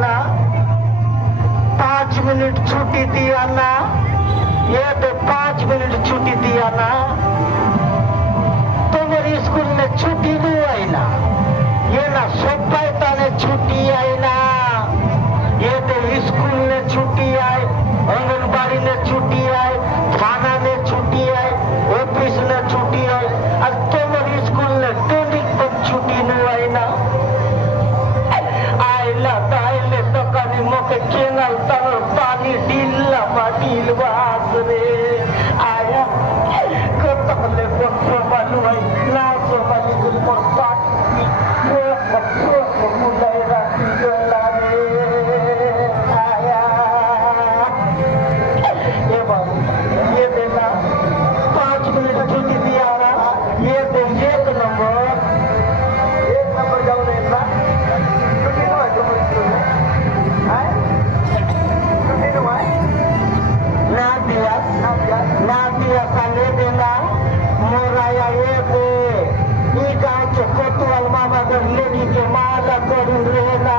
ना 5 मिनट छुट्टी दिया ना, ये तो 5 मिनट छुट्टी दिया ना, तुम्हारी स्कूल में छुट्टी नहीं आई ना, ये ना सोपाई ताने छुट्टी आई ना, ये तो स्कूल में छुट्टी आई, आंगनबाड़ी में छुट्टी आई, थाना में छुट्टी आई, ऑफिस में छुट्टी आई, और तुम्हारी स्कूल में ट्रेनिंग पर छुट्टी नहीं आई ना। आइला ताइले तो कभी मोके केनल तर पानी ढीला ढील बात रे आया कतले को बालू है ना सो बालू गुल पर पानी वो मुंडे राती गला रे आया ये बाबू ये देना 5 मिनट छुट्टी दिया ना, ये दे एक नंबर जाओ रे ना Nadia Saledena Moraya Ebe Ika Chokotu Almama Lady Kemala Korurena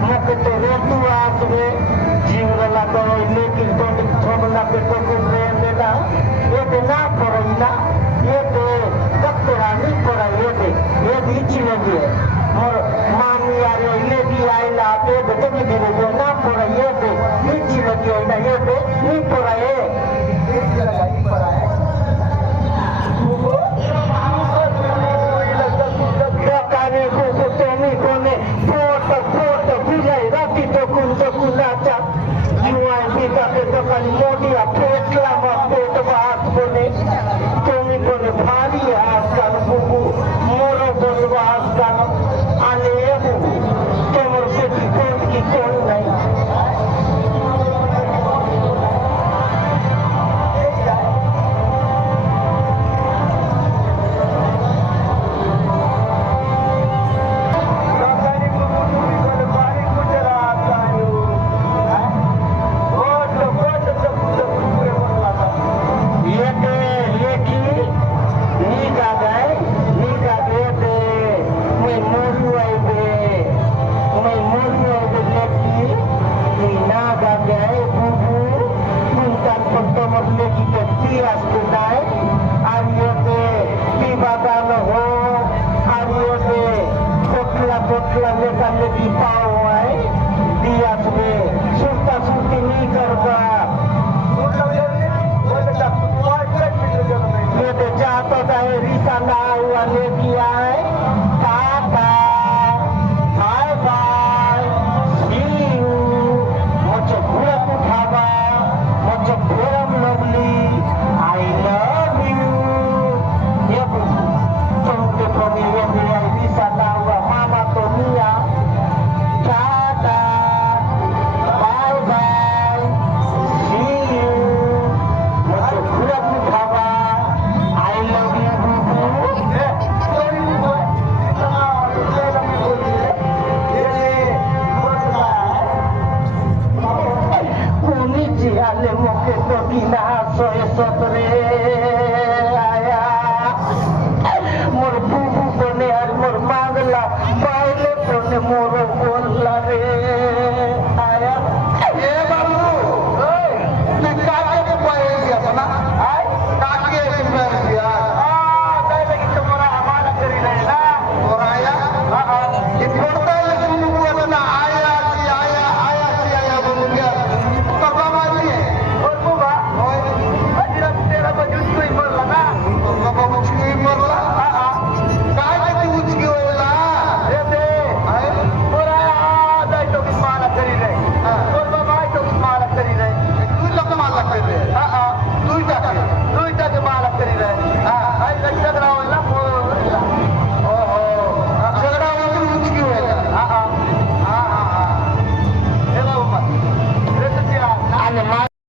Mokoto Retu Asre Jingala Koro Leki Toni Tomala Petoko Rendena Ebe Na Poroina Ebe Kapterani Pora Ebe Ichilebie Mami Ario Lady Aila Ebe Toki Dire Na Pora Ebe Ichilebie Ebe Ni Pora Risa na huwa lekia